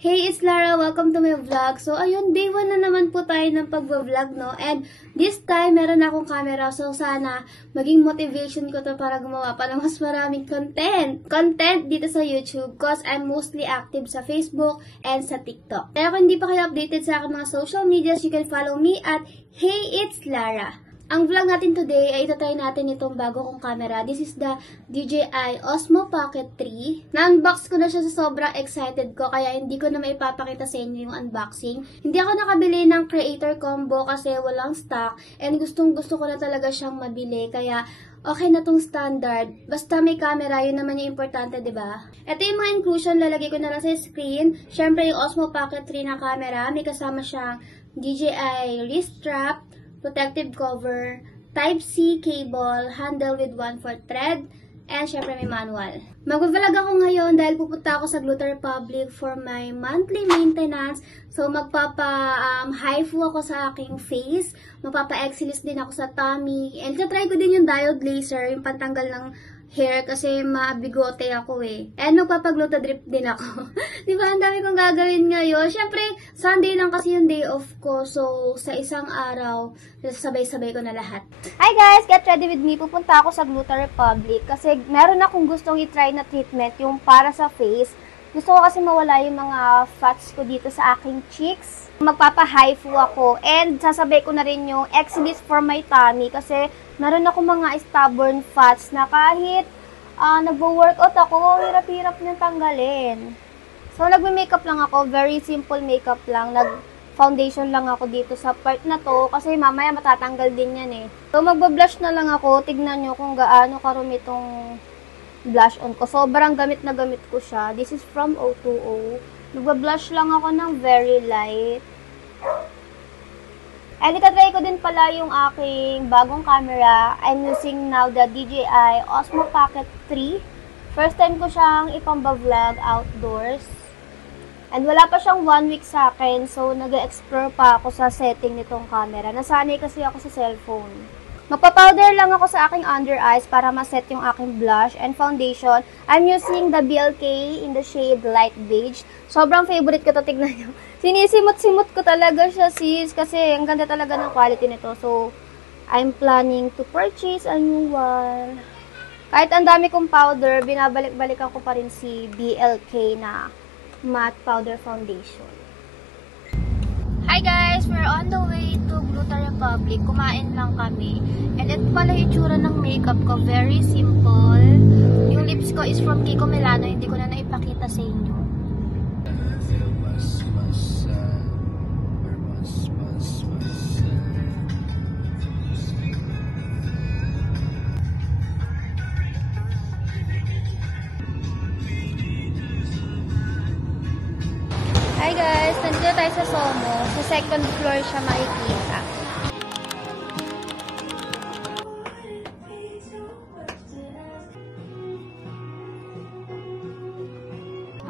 Hey, it's Lara. Welcome to my vlog. So, ayun, day 1 na naman po tayo ng pag-vlog, no? And this time, meron akong camera. So, sana maging motivation ko to para gumawa pa ng mas maraming content dito sa YouTube because I'm mostly active sa Facebook and sa TikTok. Kaya kung hindi pa kayo updated sa akin mga social medias, you can follow me at Hey, it's Lara. Ang vlog natin today ay itatry natin itong bago kong camera. This is the DJI Osmo Pocket 3. Na-unbox ko na siya sa sobrang excited ko kaya hindi ko na maipapakita sa inyo yung unboxing. Hindi ako nakabili ng creator combo kasi walang stock and gustong-gusto ko na talaga siyang mabili kaya okay na tong standard. Basta may camera, yun naman yung importante, diba? Ito yung mga inclusion, lalagay ko na lang sa screen. Syempre yung Osmo Pocket 3 na camera, may kasama siyang DJI wrist strap, protective cover, Type-C cable, handle with 1/4 thread, and syempre may manual. Mag-vlog ako ngayon dahil pupunta ako sa Glutta Republic for my monthly maintenance. So, magpapa-haifu ako sa aking face. Magpapa-exilis din ako sa tummy. And try ko din yung diode laser, yung pantanggal ng hair kasi mabigote ako eh. And magpapagluta drip din ako. Diba, ang dami kong gagawin ngayon. Syempre, Sunday lang kasi yung day off ko. So, sa isang araw, sabay-sabay ko na lahat. Hi guys! Get ready with me. Pupunta ako sa Glutta Republic kasi meron akong gustong i-try na treatment yung para sa face. Gusto ko kasi mawala yung mga fats ko dito sa aking cheeks. Magpapa-haifu ako and sasabay ko na rin yung Exilis for my tummy kasi meron ako mga stubborn fats na kahit nagwo-workout ako, hirap-hirap niyang tanggalin. So, nagme-makeup lang ako. Very simple makeup lang. Nag-foundation lang ako dito sa part na to kasi mamaya matatanggal din yan eh. So, magba-blush na lang ako. Tignan nyo kung gaano karumi itong blush on ko. Sobrang gamit na gamit ko siya. This is from O2O. Nagba-blush lang ako ng very light. And itatry ko din pala yung aking bagong camera. I'm using now the DJI Osmo Pocket 3. First time ko siyang ipamba-vlog outdoors. And wala pa siyang 1 week sa akin. So, nag-explore pa ako sa setting nitong camera. Nasanay kasi ako sa cellphone. Magpa-powder lang ako sa aking under eyes para ma-set yung aking blush and foundation. I'm using the BLK in the shade light beige. Sobrang favorite ko to, tignan nyo. Sinisimot-simot ko talaga siya, sis, kasi ang ganda talaga ng quality nito. So, I'm planning to purchase a new one. Kahit ang dami kong powder, binabalik-balikan ko pa rin si BLK na matte powder foundation. Hi guys! We're on the way to Glutta Republic. Kumain lang kami. And ito pala yung itsura ng makeup ko. Very simple. Yung lips ko is from Kiko Milano. Hindi ko na naipakita sa inyo. Hi guys! Nandito tayo sa Somo. Sa second floor siya makikita.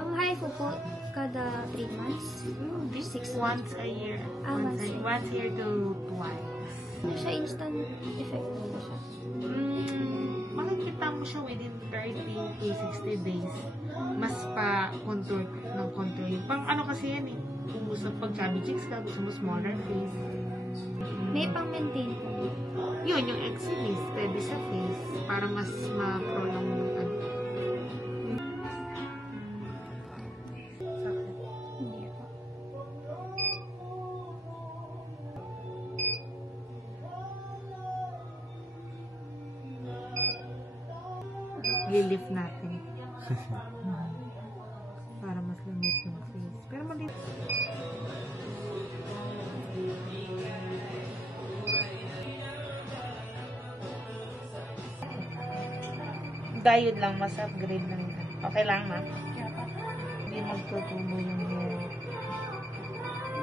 Ang haifu po, kada 3 months? 6 months. Once a year. Once a year to twice. Ano siya, instant effect po siya? Makikita mo siya within 30 to 60 days. Mas pa-contour ng contour. Pang ano kasi yan eh. Kung gusto pag chubby cheeks ka, gusto mo smaller face. May pang-maintain po. Yun, yung Exilis, pwede sa face. Para mas ma-prolong yung ano. Hindi po. Lilift natin. Para mas lumit yung face. Pero maliit. Diode lang, mas upgrade lang. Okay lang, ma? Hindi magtutubo yung hair.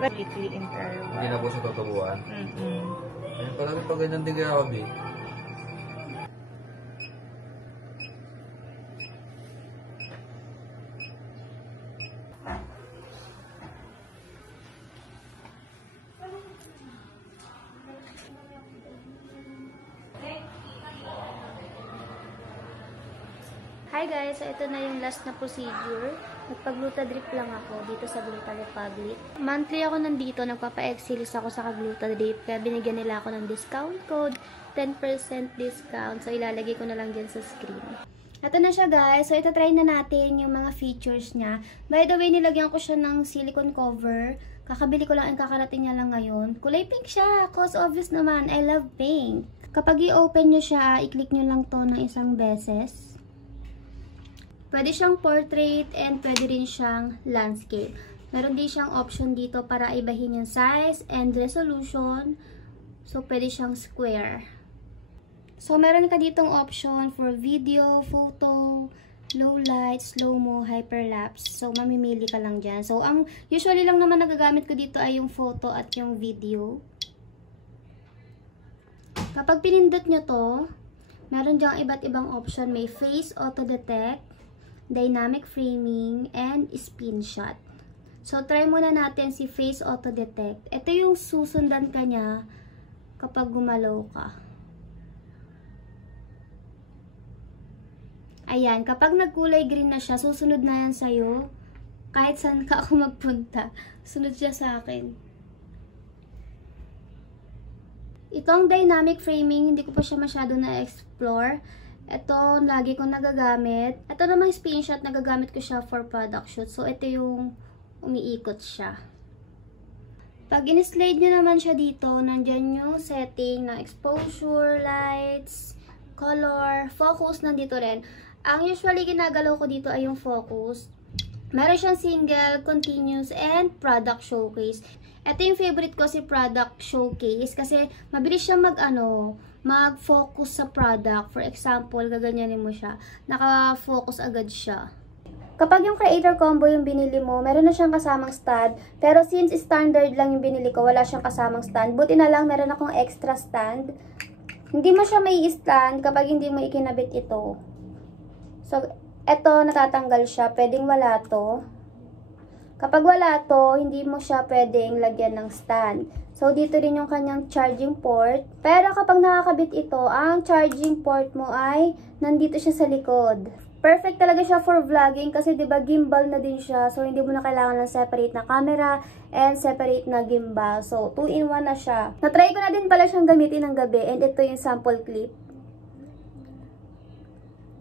Weekly interval. Hindi na po siya tutubuan. Ayun pala pag ganyan din kaya ako din. Hi guys, so ito na yung last na procedure. Nagpa-Glutadrip lang ako dito sa Gluta Republic. Monthly ako nandito, nagpapa-exilis ako sa Glutadrip, kaya binigyan nila ako ng discount code, 10% discount. So, ilalagay ko na lang dyan sa screen. Ito na siya guys. So, itatry na natin yung mga features niya. By the way, nilagyan ko siya ng silicone cover. Kakabili ko lang, ang kakarating niya lang ngayon. Kulay pink siya. Cause obvious naman, I love pink. Kapag i-open nyo siya, i-click nyo lang to ng isang beses. Pwede siyang portrait and pwede rin siyang landscape. Meron din siyang option dito para ibahin yung size and resolution. So, pwede siyang square. So, meron ka ditong option for video, photo, low light, slow-mo, hyperlapse. So, mamimili ka lang dyan. So, ang usually lang naman nagagamit ko dito ay yung photo at yung video. Kapag pinindot nyo to, meron dyang iba't ibang option. May face auto detect, dynamic framing, and spin shot. So, try muna natin si face auto detect. Ito yung susundan ka niya kapag gumalaw ka. Ayan, kapag nagkulay green na siya, susunod na yan sa'yo. Kahit saan ka ako magpunta, sunod siya sa akin. Itong dynamic framing, hindi ko pa siya masyado na-explore. Ito, lagi kong nagagamit. Ito namang spin shot, nagagamit ko siya for product shoot. So, ito yung umiikot siya. Pag in-slide nyo naman siya dito, nandyan yung setting ng exposure, lights, color, focus, nandito rin. Ang usually ginagalaw ko dito ay yung focus. Meron siyang single, continuous, and product showcase. Ito yung favorite ko si product showcase kasi mabilis siya mag-focus sa product. For example, gaganyanin mo siya. Naka-focus agad siya. Kapag yung creator combo yung binili mo, meron na siyang kasamang stand. Pero since standard lang yung binili ko, wala siyang kasamang stand. Buti na lang meron akong extra stand. Hindi mo siya may stand kapag hindi mo ikinabit ito. So, eto natatanggal siya. Pwedeng wala to. Kapag wala to, hindi mo siya pwedeng lagyan ng stand. So, dito rin yung kanyang charging port. Pero kapag nakakabit ito, ang charging port mo ay nandito siya sa likod. Perfect talaga siya for vlogging kasi 'di ba gimbal na din siya. So, hindi mo na kailangan ng separate na camera and separate na gimbal. So, 2-in-1 na siya. Na-try ko na din pala siyang gamitin ng gabi and ito yung sample clip.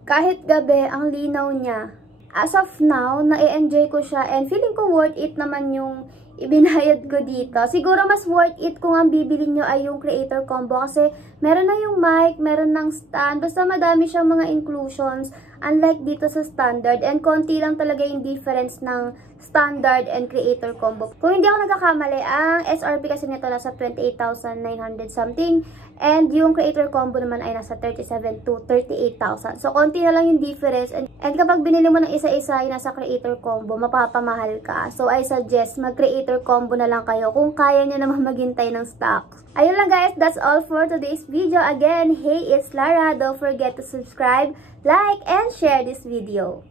Kahit gabi, ang linaw niya. As of now, na-enjoy ko siya and feeling ko worth it naman yung ibinayad ko dito. Siguro mas worth it kung ang bibili nyo ay yung creator combo kasi meron na yung mic, meron ng stand, basta madami siyang mga inclusions unlike dito sa standard and konti lang talaga yung difference ng standard and creator combo. Kung hindi ako nagkakamali, ang SRP kasi nito nasa 28,900 something and yung creator combo naman ay nasa 37 to 38,000. So, konti na lang yung difference and kapag binili mo ng isa-isa yung nasa creator combo, mapapamahal ka. So, I suggest mag-creator combo na lang kayo kung kaya nyo naman maghintay ng stock. Ayun lang guys, that's all for today's video. Again, hey, it's Lara. Don't forget to subscribe, like, and share this video.